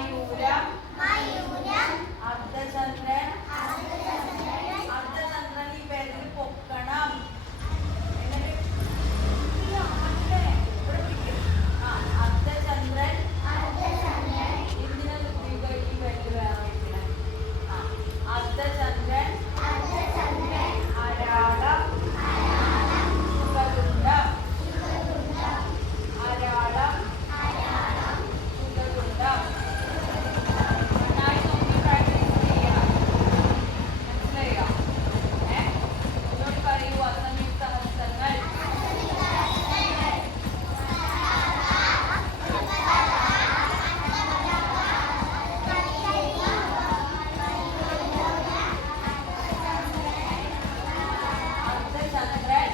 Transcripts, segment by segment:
മയൂരം അർദ്ധചന്ദ്രൻ അർദ്ധചന്ദ്രൻ ഈ പേരിൽ പൊക്കണം. അർദ്ധചന്ദ്രൻ എന്തിനാ ഈ പേരിൽ വേറെ വയ്ക്കണേ? അർദ്ധചന്ദ്രൻ അരാളം സുഖതുണ്ടം അരാളം സുഖതുണ്ടം. നന്നായി നോക്കി പ്രാക്ടീസ് ചെയ്യണം. മനസ്സിലായോ? ഒന്നുകൂടി പറയൂ. അസംയുക്ത ഹസ്തങ്ങൾ അർദ്ധചന്ദ്രൻ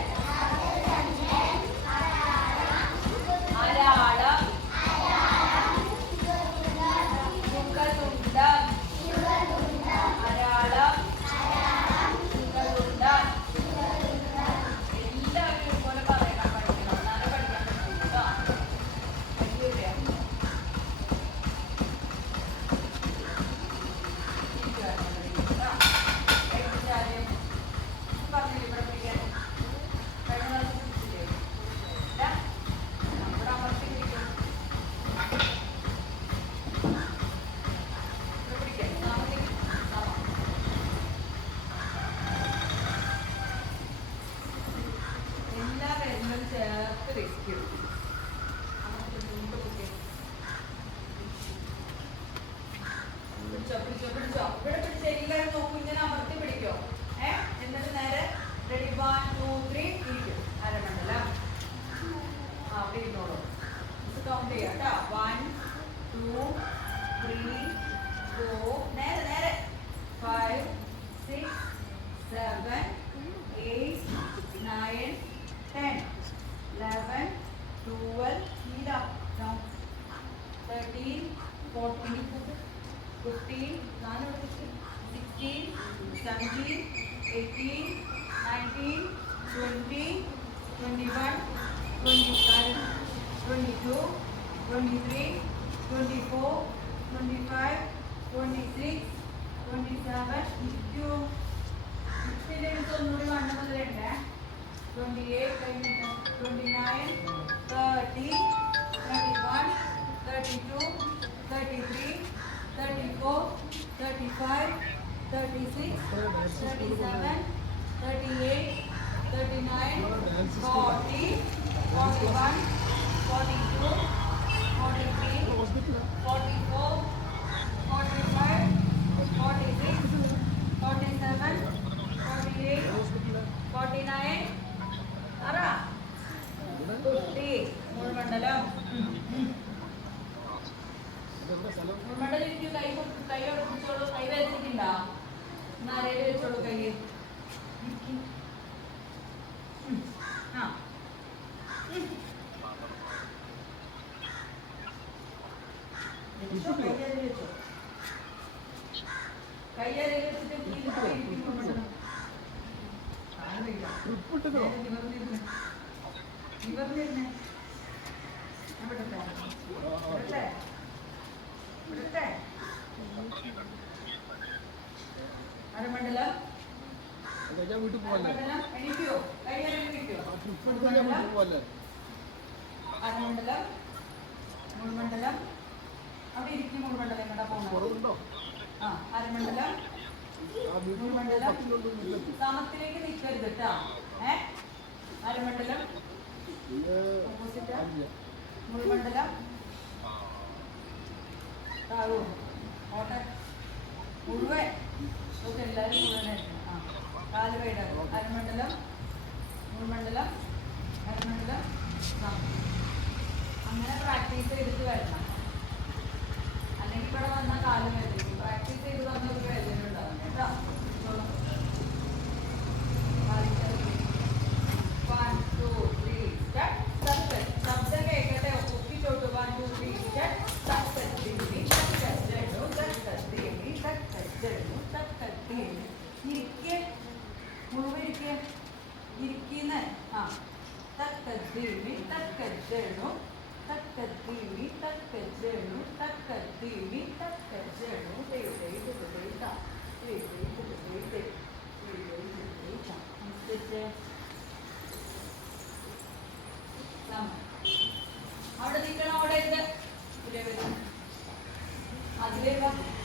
അരാളം സുഖതുണ്ടം അരാളം സുഖതുണ്ടം. എല്ലാവരും ഇതുപോലെ പറയണം, പഠിക്കണം. എന്നാലേ പഠിക്കാൻ പറ്റുള്ളൂ കേട്ടോ. പറ്റൂലേ? പറഞ്ഞില്ലേ പഠിപ്പിക്കാൻ? കഴിഞ്ഞ പ്രാവശ്യം പിടിച്ചില്ലേ? നമ്മുടെ അമർത്തി പിടിക്കും. പിടിക്കാൻ എല്ലാ പേരും ചേർത്ത് വെക്കും. പിടിച്ചോ പിടിച്ചോ പിടിച്ചോ. ഇവിടെ പിടിച്ച് എല്ലാവരും നോക്കൂ. ഇങ്ങനെ അമർത്തി പിടിക്കോ. എന്നിട്ട് നേരെ റെഡി 1 2 3 ഇരിക്കും. അരമണ്ഡലം അവിടെ ഇരുന്നോളൂ. കൗണ്ട് ചെയ്യാം കേട്ടോ. 1 2 3 4 നേരെ നേരെ 5 6 7 8 9 10 11 12 13 14 15 16 17 18 19 20 21 22 23 24 25 26 27 ഇരിക്കൂ. ഒന്നുകൂടി 1 മുതൽ 28 കഴിഞ്ഞിട്ട് 29 30 31 32 33 34 35 36 37 38 39 40 41 42 43 44 45 46 47 48 49 50 മൂലമണ്ഡലം. മൂലമണ്ഡലം എനിക്ക് കൈ പിടിച്ചോളൂ. കൈ വേദനിക്കണ്ടോ? നാരയിൽ വെച്ചോളൂ കൈ. കയ്യരയിൽ വെച്ചിട്ട് അരമണ്ഡലം എണീക്കോ? കയ്യരയിക്കോ? അരമണ്ഡലം മുൾമണ്ഡലം അവിടെ ഇരിക്കും. മുൾമണ്ഡലം എങ്ങോട്ടാ പോകുന്നുണ്ടോ? അരമണ്ഡലം മുൾമണ്ഡലം സമത്തിലേക്ക് നിൽക്കരുത് കേട്ടോ. അരമണ്ഡലം ഓപ്പോസിറ്റ് മുൾമണ്ഡലം താഴൂ ഓട്ടെ മുഴുവൻ ഒക്കെ എല്ലാവരും മുഴുവനായിരുന്നു. കാല് വൈഡാകും. അരമണ്ഡലം മുൾമണ്ഡലം അരമണ്ഡലം അങ്ങനെ പ്രാക്ടീസ് ചെയ്തിട്ട് വരണം. അല്ലെങ്കിൽ ഇവിടെ വന്നാൽ കാല് വേദനിക്കും. പ്രാക്ടീസ് ചെയ്ത് വന്ന ഒരു വേദന ഉണ്ടാവും കേട്ടോ. 1 2 3 സ്റ്റാർട്ട്. ശബ്ദം കേൾക്കട്ടെ. ഒപ്പിച്ചോട്ട് 1 2 3 സ്റ്റാർട്ട്. ഇരിക്കെ മുഴുവൻ ഇരിക്കെ ഇരിക്കുന്ന തക്കദ്ദീമി തക്കദ്ദണു തക്കദ്ദീമി തക്കദ്ദണു തക്കദ്ദീമി വെറുതെ